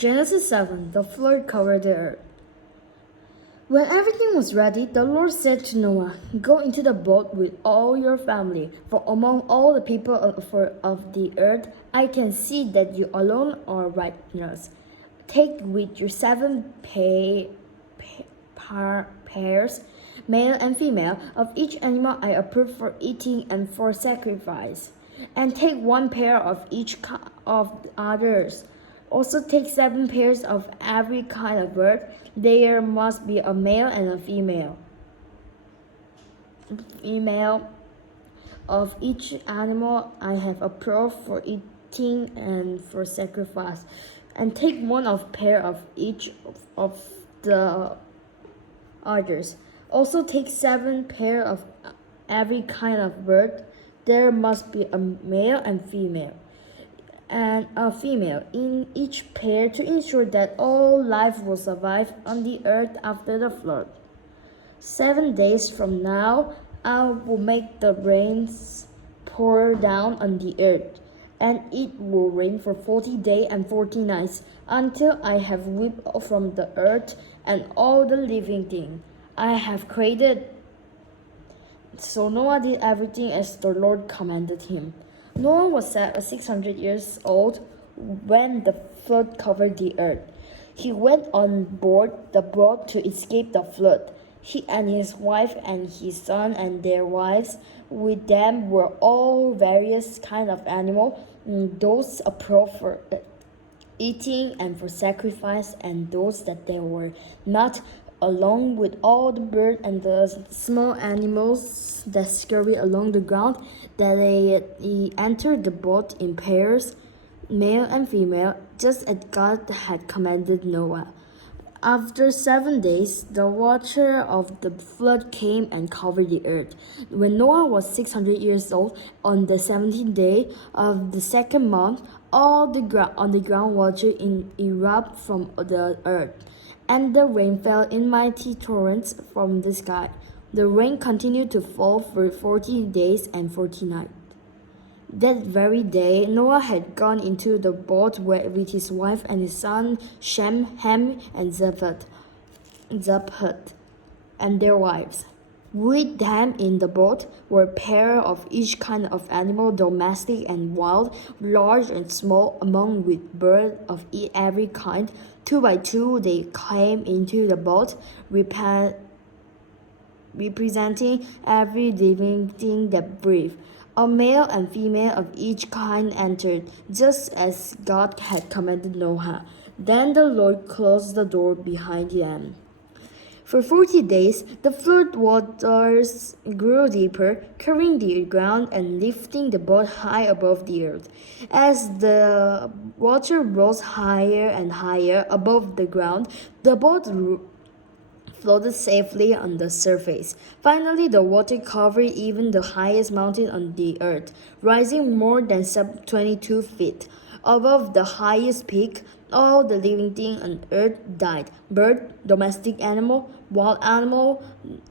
Genesis 7. The flood covered the earth. When everything was ready, the Lord said to Noah, "Go into the boat with all your family, for among all the people of the earth, I can see that you alone are righteous. Take with you 7 pairs, male and female, of each animal I approve for eating and for sacrifice, and take 1 pair of each of the others. Also take 7 pairs of every kind of bird. There must be a male and a female of each animal I have approved for eating and for sacrifice, and take 1 pair of each of the others. Also take 7 pairs of every kind of bird. There must be a male and a female in each pair to ensure that all life will survive on the earth after the flood. 7 days from now, I will make the rains pour down on the earth, and it will rain for 40 days and 40 nights until I have wiped from the earth and all the living things I have created." So Noah did everything as the Lord commanded him. Noah was 600 years old when the flood covered the earth. He went on board the boat to escape the flood. He and his wife and his son and their wives with them were all various kinds of animals, those approved for eating and for sacrifice, and those that they were not, along with all the birds and the small animals that scurry along the ground. That they entered the boat in pairs, male and female, just as God had commanded Noah. After 7 days, the water of the flood came and covered the earth. When Noah was 600 years old, on the 17th day of the second month, all the groundwater erupted from the earth, and the rain fell in mighty torrents from the sky. The rain continued to fall for 40 days and 40 nights. That very day, Noah had gone into the boat with his wife and his son Shem, Ham, and Japheth, and their wives. With them in the boat were a pair of each kind of animal, domestic and wild, large and small, among with birds of every kind. 2 by 2 they came into the boat, representing every living thing that breathed. A male and female of each kind entered, just as God had commanded Noah. Then the Lord closed the door behind them. For 40 days, the flood waters grew deeper, covering the ground and lifting the boat high above the earth. As the water rose higher and higher above the ground, the boat floated safely on the surface. Finally, the water covered even the highest mountain on the earth, rising more than 22 feet above the highest peak. All the living things on earth died: bird, domestic animal, wild animal,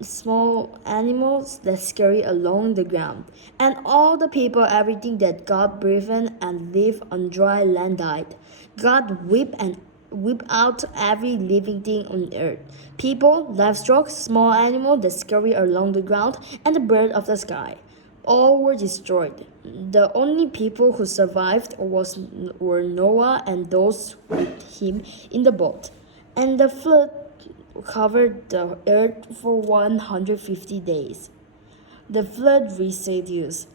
small animals that scurry along the ground, and all the people, everything that God breathed and lived on dry land died. God whip out every living thing on earth: people, livestock, small animals that scurry along the ground, and the bird of the sky. All were destroyed. The only people who survived were Noah and those with him in the boat. And the flood covered the earth for 150 days. The flood residues.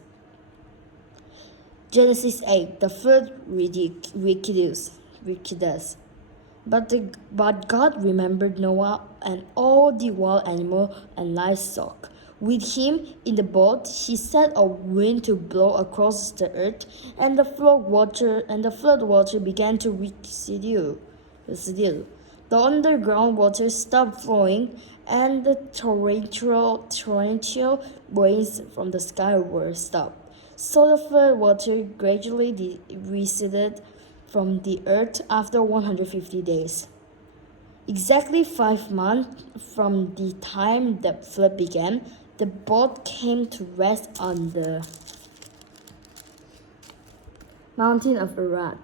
Genesis 8. The flood wickedness. But God remembered Noah and all the wild animals and livestock. With him in the boat, he set a wind to blow across the earth, and the flood water began to recede. The underground water stopped flowing, and the torrential rains from the sky were stopped. So the flood water gradually receded from the earth after 150 days. Exactly 5 months from the time the flood began, the boat came to rest on the mountain of Ararat.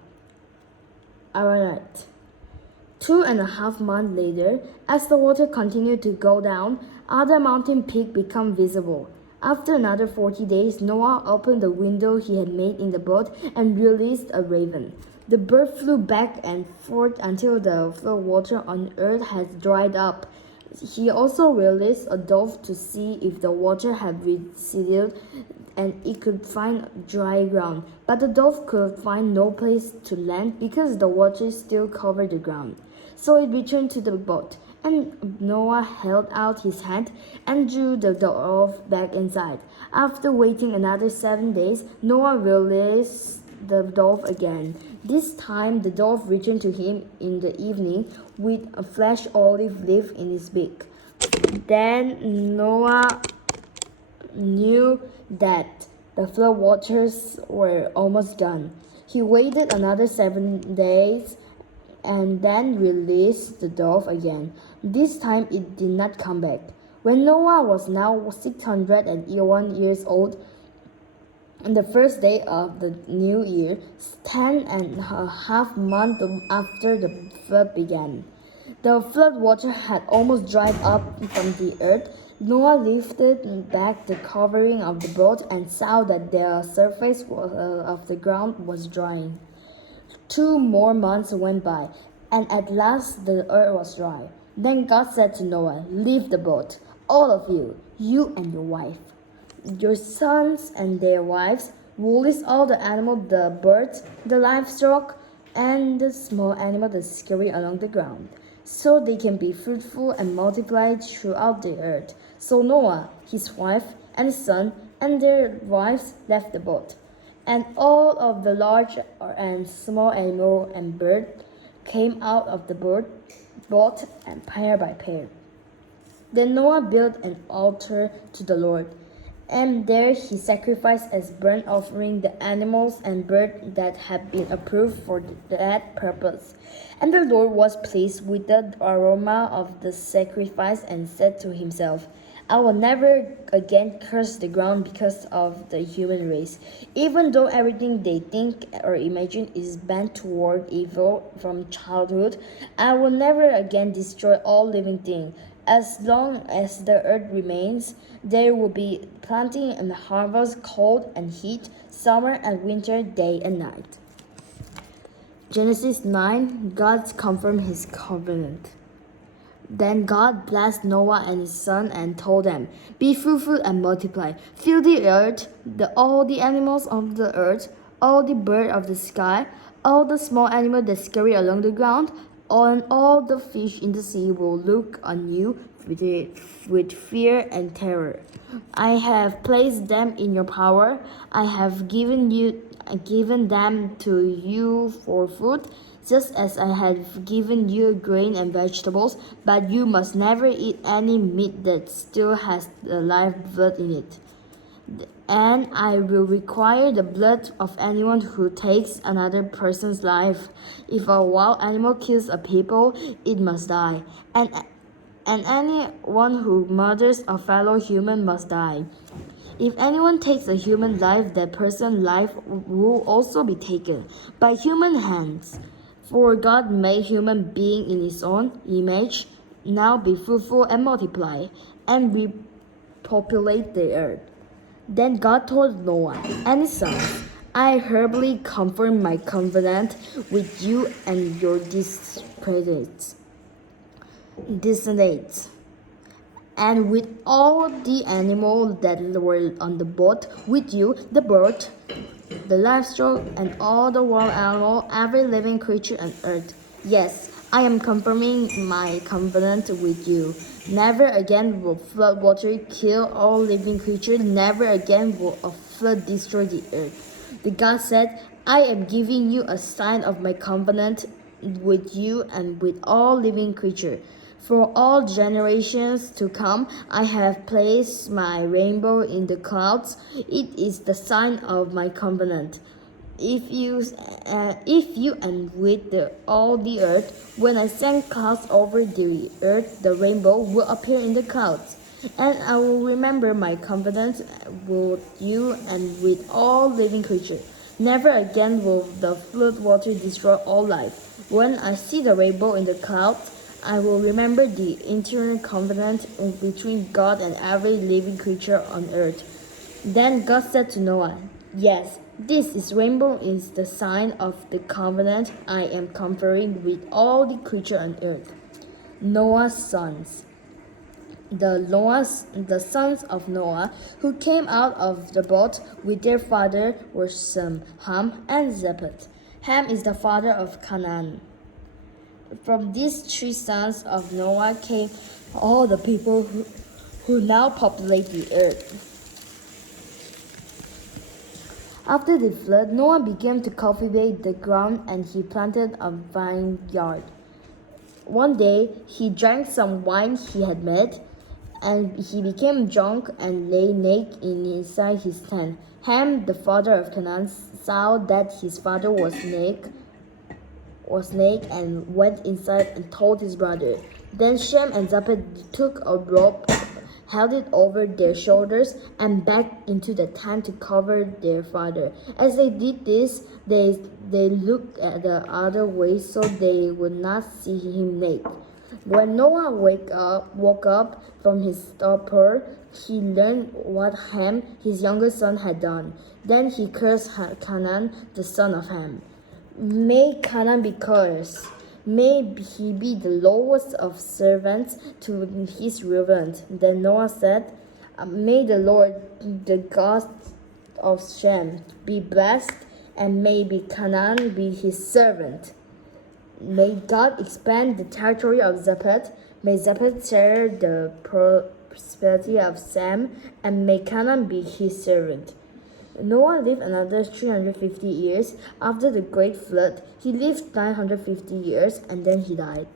2.5 months later, as the water continued to go down, other mountain peaks became visible. After another 40 days, Noah opened the window he had made in the boat and released a raven. The bird flew back and forth until the flood water on earth had dried up. He also released a dove to see if the water had receded and it could find dry ground. But the dove could find no place to land because the water still covered the ground. So it returned to the boat, and Noah held out his hand and drew the dove back inside. After waiting another 7 days, Noah released the dove again. This time the dove returned to him in the evening with a fresh olive leaf in his beak. Then Noah knew that the flood waters were almost gone. He waited another 7 days and then released the dove again. This time it did not come back. When Noah was now 601 years old, on the first day of the new year, 10.5 months after the flood began, the flood water had almost dried up from the earth. Noah lifted back the covering of the boat and saw that the surface of the ground was drying. 2 more months went by, and at last the earth was dry. Then God said to Noah, "Leave the boat, all of you, you and your wife, your sons and their wives, release all the animals, the birds, the livestock, and the small animals that scurry along the ground, so they can be fruitful and multiply throughout the earth." So Noah, his wife, and his son, and their wives left the boat. And all of the large and small animal and bird came out of the boat and pair by pair. Then Noah built an altar to the Lord, and there he sacrificed as burnt offering the animals and birds that had been approved for that purpose. And the Lord was pleased with the aroma of the sacrifice and said to himself, "I will never again curse the ground because of the human race. Even though everything they think or imagine is bent toward evil from childhood, I will never again destroy all living things. As long as the earth remains, there will be planting and harvest, cold and heat, summer and winter, day and night." Genesis 9, God confirmed his covenant. Then God blessed Noah and his son and told them, "Be fruitful and multiply. Fill the earth, all the animals of the earth, all the birds of the sky, all the small animals that scurry along the ground, and all the fish in the sea will look on you with fear and terror. I have placed them in your power. I have given them to you for food, just as I have given you grain and vegetables, but you must never eat any meat that still has the live blood in it. And I will require the blood of anyone who takes another person's life. If a wild animal kills a people, it must die. And anyone who murders a fellow human must die. If anyone takes a human life, that person's life will also be taken by human hands. For God made human being in his own image. Now be fruitful and multiply, and repopulate the earth." Then God told Noah and his sons, "I hereby confirm my covenant with you and your descendants, and with all the animals that were on the boat, with you, the bird, the livestock, and all the wild animals, every living creature on earth. Yes, I am confirming my covenant with you. Never again will flood water kill all living creatures. Never again will a flood destroy the earth." The God said, "I am giving you a sign of my covenant with you and with all living creatures. For all generations to come, I have placed my rainbow in the clouds. It is the sign of my covenant. If you and with all the earth, when I send clouds over the earth, the rainbow will appear in the clouds. And I will remember my covenant with you and with all living creatures. Never again will the flood water destroy all life. When I see the rainbow in the clouds, I will remember the eternal covenant between God and every living creature on earth. Then God said to Noah, Yes, this rainbow is the sign of the covenant I am conferring with all the creatures on earth. Noah's sons. The sons of Noah who came out of the boat with their father were Ham and Japheth. Ham is the father of Canaan. From these three sons of Noah came all the people who now populate the earth. After the flood, Noah began to cultivate the ground and he planted a vineyard. One day, he drank some wine he had made, and he became drunk and lay naked inside his tent. Ham, the father of Canaan, saw that his father was naked and went inside and told his brother. Then Shem and Japheth took a rope, held it over their shoulders, and back into the tent to cover their father. As they did this, they looked at the other way so they would not see him naked. When Noah woke up from his stupor, he learned what Ham, his youngest son, had done. Then he cursed Canaan, the son of Ham. May Canaan be cursed. May he be the lowest of servants to his servant. Then Noah said, May the Lord, the God of Shem, be blessed, and may Canaan be his servant. May God expand the territory of Japheth. May Japheth share the prosperity of Shem, and may Canaan be his servant. Noah lived another 350 years. After the great flood, he lived 950 years and then he died.